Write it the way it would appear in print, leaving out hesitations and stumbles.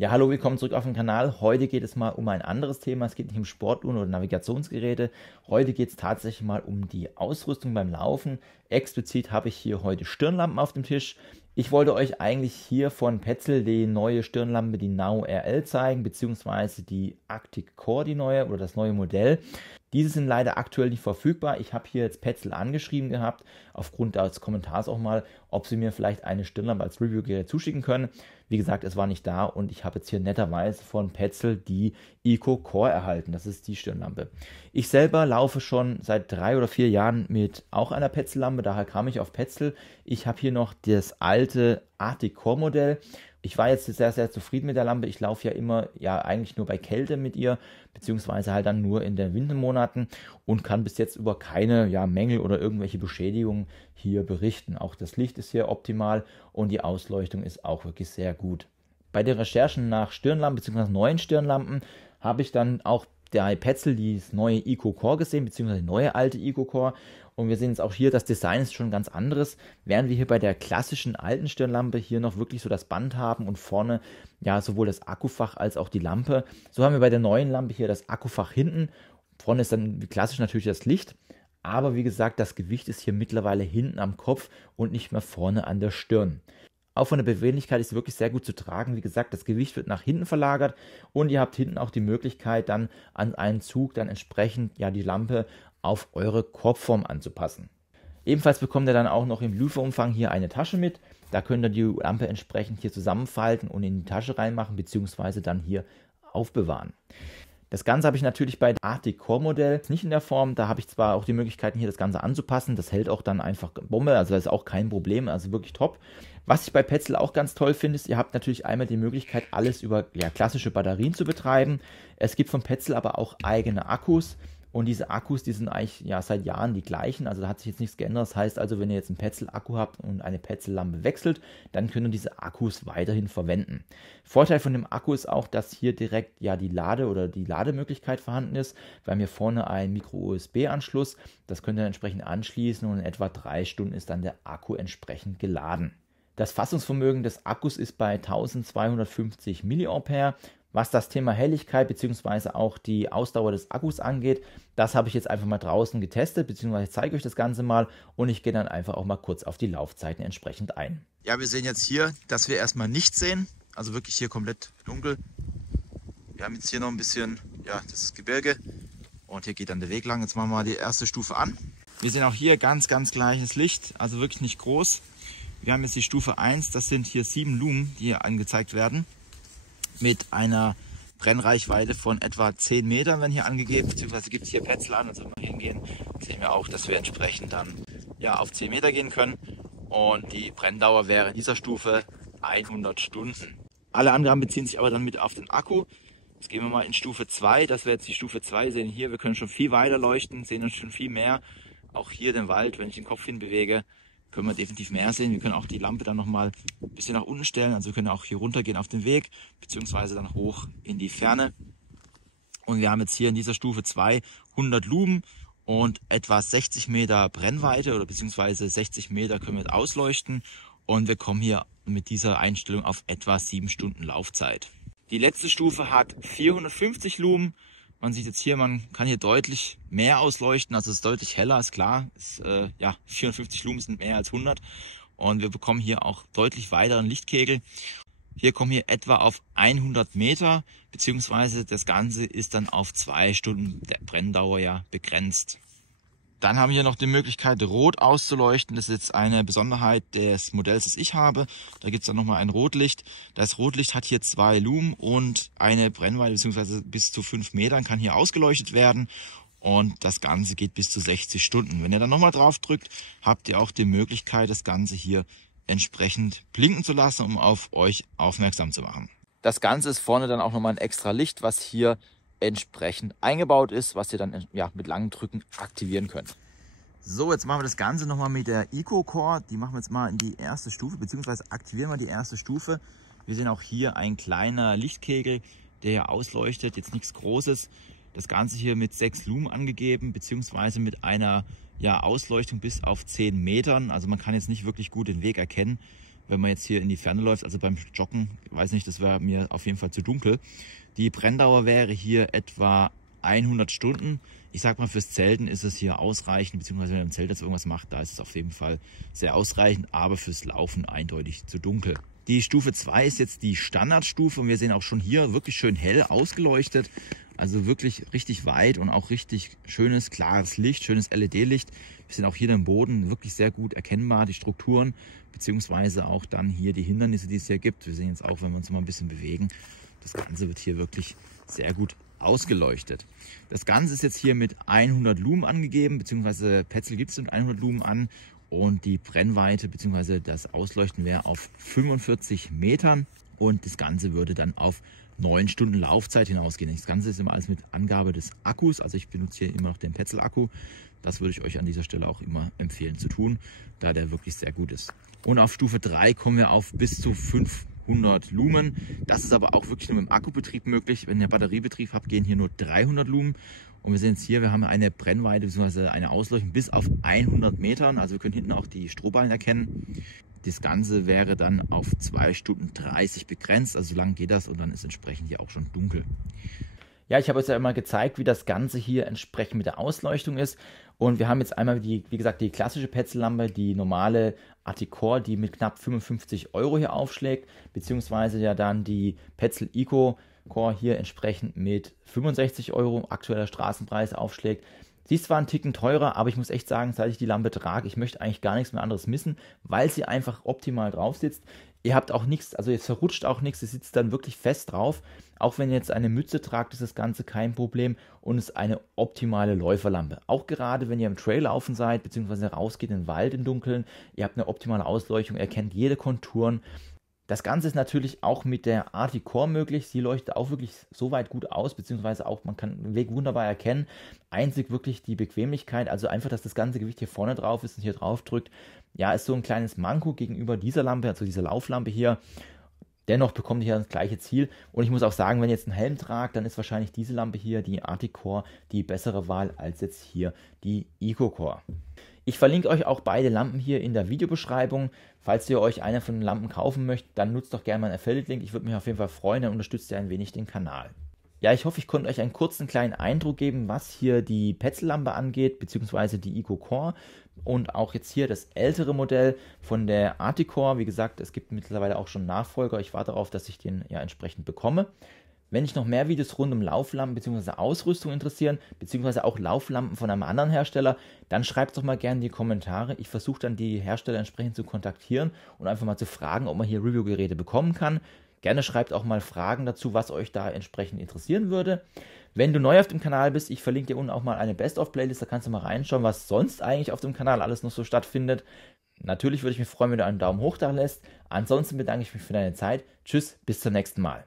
Ja, hallo, willkommen zurück auf dem Kanal. Heute geht es mal um ein anderes Thema. Es geht nicht um Sportuhren oder Navigationsgeräte. Heute geht es tatsächlich mal um die Ausrüstung beim Laufen. Explizit habe ich hier heute Stirnlampen auf dem Tisch. Ich wollte euch eigentlich hier von Petzl die neue Stirnlampe, die Now RL zeigen, beziehungsweise die Arctic Core, die neue oder das neue Modell. Diese sind leider aktuell nicht verfügbar. Ich habe hier jetzt Petzl angeschrieben gehabt, aufgrund des Kommentars auch mal, ob sie mir vielleicht eine Stirnlampe als Review-Gerät zuschicken können. Wie gesagt, es war nicht da und ich habe jetzt hier netterweise von Petzl die Eco Core erhalten. Das ist die Stirnlampe. Ich selber laufe schon seit 3 oder 4 Jahren mit auch einer Petzl-Lampe, daher kam ich auf Petzl. Ich habe hier noch das alte Arctic Core Modell. Ich war jetzt sehr, sehr zufrieden mit der Lampe. Ich laufe ja immer, eigentlich nur bei Kälte mit ihr, beziehungsweise halt dann nur in den Wintermonaten und kann bis jetzt über keine Mängel oder irgendwelche Beschädigungen hier berichten. Auch das Licht ist hier optimal und die Ausleuchtung ist auch wirklich sehr gut. Bei den Recherchen nach Stirnlampen bzw. neuen Stirnlampen habe ich dann auch der Petzl die neue Eco Core gesehen, beziehungsweise die neue alte Eco Core. Und wir sehen jetzt auch hier, das Design ist schon ganz anderes. Während wir hier bei der klassischen alten Stirnlampe hier noch wirklich so das Band haben und vorne sowohl das Akkufach als auch die Lampe. So haben wir bei der neuen Lampe hier das Akkufach hinten. Vorne ist dann wie klassisch natürlich das Licht. Aber wie gesagt, das Gewicht ist hier mittlerweile hinten am Kopf und nicht mehr vorne an der Stirn. Auch von der Beweglichkeit ist es wirklich sehr gut zu tragen. Wie gesagt, das Gewicht wird nach hinten verlagert und ihr habt hinten auch die Möglichkeit, dann an einen Zug dann entsprechend die Lampe auf eure Korbform anzupassen. Ebenfalls bekommt ihr dann auch noch im Lieferumfang hier eine Tasche mit. Da könnt ihr die Lampe entsprechend hier zusammenfalten und in die Tasche reinmachen, beziehungsweise dann hier aufbewahren. Das Ganze habe ich natürlich bei Arctic Core Modell nicht in der Form. Da habe ich zwar auch die Möglichkeiten hier das Ganze anzupassen. Das hält auch dann einfach Bombe, also das ist auch kein Problem, also wirklich top. Was ich bei Petzl auch ganz toll finde, ist, ihr habt natürlich einmal die Möglichkeit, alles über klassische Batterien zu betreiben. Es gibt von Petzl aber auch eigene Akkus. Und diese Akkus, die sind eigentlich seit Jahren die gleichen, also da hat sich jetzt nichts geändert. Das heißt also, wenn ihr jetzt einen Petzl-Akku habt und eine Petzl-Lampe wechselt, dann können diese Akkus weiterhin verwenden. Vorteil von dem Akku ist auch, dass hier direkt die Lademöglichkeit vorhanden ist. Wir haben hier vorne einen Micro-USB-Anschluss, das könnt ihr entsprechend anschließen und in etwa 3 Stunden ist dann der Akku entsprechend geladen. Das Fassungsvermögen des Akkus ist bei 1250 mAh. Was das Thema Helligkeit bzw. auch die Ausdauer des Akkus angeht, das habe ich jetzt einfach mal draußen getestet, beziehungsweise ich zeige euch das Ganze mal und ich gehe dann einfach auch mal kurz auf die Laufzeiten entsprechend ein. Ja, wir sehen jetzt hier, dass wir erstmal nichts sehen, also wirklich hier komplett dunkel. Wir haben jetzt hier noch ein bisschen, das Gebirge und hier geht dann der Weg lang. Jetzt machen wir mal die erste Stufe an. Wir sehen auch hier ganz gleiches Licht, also wirklich nicht groß. Wir haben jetzt die Stufe 1, das sind hier 7 Lumen, die hier angezeigt werden. Mit einer Brennreichweite von etwa 10 Metern, wenn hier angegeben, beziehungsweise gibt es hier Petzl an, also wenn wir hingehen, sehen wir auch, dass wir entsprechend dann auf 10 Meter gehen können. Und die Brenndauer wäre in dieser Stufe 100 Stunden. Alle Angaben beziehen sich aber dann mit auf den Akku. Jetzt gehen wir mal in Stufe 2, das wäre jetzt die Stufe 2, sehen hier, wir können schon viel weiter leuchten, sehen uns schon viel mehr. Auch hier den Wald, wenn ich den Kopf hinbewege, können wir definitiv mehr sehen. Wir können auch die Lampe dann nochmal ein bisschen nach unten stellen. Also wir können auch hier runter gehen auf den Weg, beziehungsweise dann hoch in die Ferne. Und wir haben jetzt hier in dieser Stufe 2 100 Lumen und etwa 60 Meter Brennweite oder beziehungsweise 60 Meter können wir ausleuchten. Und wir kommen hier mit dieser Einstellung auf etwa 7 Stunden Laufzeit. Die letzte Stufe hat 450 Lumen. Man sieht jetzt hier, man kann hier deutlich mehr ausleuchten, also es ist deutlich heller, ist klar. 450 Lumen sind mehr als 100 und wir bekommen hier auch deutlich weiteren Lichtkegel. Hier kommen wir etwa auf 100 Meter, beziehungsweise das Ganze ist dann auf 2 Stunden der Brenndauer begrenzt. Dann haben wir hier noch die Möglichkeit, rot auszuleuchten. Das ist jetzt eine Besonderheit des Modells, das ich habe. Da gibt es dann nochmal ein Rotlicht. Das Rotlicht hat hier 2 Lumen und eine Brennweite bzw. bis zu 5 Metern kann hier ausgeleuchtet werden. Und das Ganze geht bis zu 60 Stunden. Wenn ihr dann nochmal drauf drückt, habt ihr auch die Möglichkeit, das Ganze hier entsprechend blinken zu lassen, um auf euch aufmerksam zu machen. Das Ganze ist vorne dann auch nochmal ein extra Licht, was hier entsprechend eingebaut ist, was ihr dann mit langen Drücken aktivieren könnt. So, jetzt machen wir das Ganze nochmal mit der Eco Core. Die machen wir jetzt mal in die erste Stufe, beziehungsweise aktivieren wir die erste Stufe. Wir sehen auch hier ein kleiner Lichtkegel, der hier ausleuchtet, jetzt nichts Großes. Das Ganze hier mit 6 Lumen angegeben, beziehungsweise mit einer Ausleuchtung bis auf 10 Metern. Also man kann jetzt nicht wirklich gut den Weg erkennen. wenn man jetzt hier in die Ferne läuft, also beim Joggen, weiß nicht, das wäre mir auf jeden Fall zu dunkel. Die Brenndauer wäre hier etwa 100 Stunden. Ich sag mal, fürs Zelten ist es hier ausreichend, beziehungsweise wenn ihr im Zelt jetzt irgendwas macht, da ist es auf jeden Fall sehr ausreichend, aber fürs Laufen eindeutig zu dunkel. Die Stufe 2 ist jetzt die Standardstufe und wir sehen auch schon hier wirklich schön hell ausgeleuchtet. Also wirklich richtig weit und auch richtig schönes, klares Licht, schönes LED-Licht. Wir sind auch hier am Boden wirklich sehr gut erkennbar, die Strukturen, beziehungsweise auch dann hier die Hindernisse, die es hier gibt. Wir sehen jetzt auch, wenn wir uns mal ein bisschen bewegen, das Ganze wird hier wirklich sehr gut ausgeleuchtet. Das Ganze ist jetzt hier mit 100 Lumen angegeben, beziehungsweise Petzl gibt es mit 100 Lumen an und die Brennweite beziehungsweise das Ausleuchten wäre auf 45 Metern und das Ganze würde dann auf 9 Stunden Laufzeit hinausgehen. Das Ganze ist immer alles mit Angabe des Akkus, also ich benutze hier immer noch den Petzl Akku. Das würde ich euch an dieser Stelle auch immer empfehlen zu tun, da der wirklich sehr gut ist. Und auf Stufe 3 kommen wir auf bis zu 500 Lumen. Das ist aber auch wirklich nur mit dem Akkubetrieb möglich. Wenn ihr Batteriebetrieb habt, gehen hier nur 300 Lumen. Und wir sehen jetzt hier, wir haben eine Brennweite bzw. eine Ausleuchtung bis auf 100 Metern. Also wir können hinten auch die Strohballen erkennen. Das Ganze wäre dann auf 2 Stunden 30 begrenzt. Also so lang geht das und dann ist entsprechend hier auch schon dunkel. Ja, ich habe euch ja immer gezeigt, wie das Ganze hier entsprechend mit der Ausleuchtung ist. Und wir haben jetzt einmal, wie gesagt, die klassische Petzl-Lampe, die normale Articor, die mit knapp 55 € hier aufschlägt, beziehungsweise ja dann die Petzl EcoCore hier entsprechend mit 65 € aktueller Straßenpreis aufschlägt. Sie ist zwar ein Ticken teurer, aber ich muss echt sagen, seit ich die Lampe trage, ich möchte eigentlich gar nichts mehr anderes missen, weil sie einfach optimal drauf sitzt. Ihr habt auch nichts, also jetzt verrutscht auch nichts, es sitzt dann wirklich fest drauf. Auch wenn ihr jetzt eine Mütze tragt, ist das Ganze kein Problem und ist eine optimale Läuferlampe. Auch gerade wenn ihr im Trail laufen seid, beziehungsweise rausgeht in den Wald im Dunkeln, ihr habt eine optimale Ausleuchtung, ihr kennt jede Konturen. Das Ganze ist natürlich auch mit der Articor möglich. Sie leuchtet auch wirklich so weit gut aus, beziehungsweise auch, man kann den Weg wunderbar erkennen. Einzig wirklich die Bequemlichkeit, also einfach, dass das ganze Gewicht hier vorne drauf ist und hier drauf drückt. Ja, ist so ein kleines Manko gegenüber dieser Lampe, also dieser Lauflampe hier. Dennoch bekommt ihr das gleiche Ziel. Und ich muss auch sagen, wenn ihr jetzt einen Helm tragt, dann ist wahrscheinlich diese Lampe hier, die Articor, die bessere Wahl als jetzt hier die EcoCore. Ich verlinke euch auch beide Lampen hier in der Videobeschreibung. Falls ihr euch eine von den Lampen kaufen möchtet, dann nutzt doch gerne meinen Affiliate-Link. Ich würde mich auf jeden Fall freuen, dann unterstützt ihr ein wenig den Kanal. Ja, ich hoffe, ich konnte euch einen kurzen kleinen Eindruck geben, was hier die Petzl-Lampe angeht, beziehungsweise die EcoCore und auch jetzt hier das ältere Modell von der Articor. Wie gesagt, es gibt mittlerweile auch schon Nachfolger. Ich warte darauf, dass ich den ja entsprechend bekomme. Wenn dich noch mehr Videos rund um Lauflampen bzw. Ausrüstung interessieren, beziehungsweise auch Lauflampen von einem anderen Hersteller, dann schreibt doch mal gerne in die Kommentare. Ich versuche dann die Hersteller entsprechend zu kontaktieren und einfach mal zu fragen, ob man hier Review-Geräte bekommen kann. Gerne schreibt auch mal Fragen dazu, was euch da entsprechend interessieren würde. Wenn du neu auf dem Kanal bist, ich verlinke dir unten auch mal eine Best-of-Playlist, da kannst du mal reinschauen, was sonst eigentlich auf dem Kanal alles noch so stattfindet. Natürlich würde ich mich freuen, wenn du einen Daumen hoch da lässt. Ansonsten bedanke ich mich für deine Zeit. Tschüss, bis zum nächsten Mal.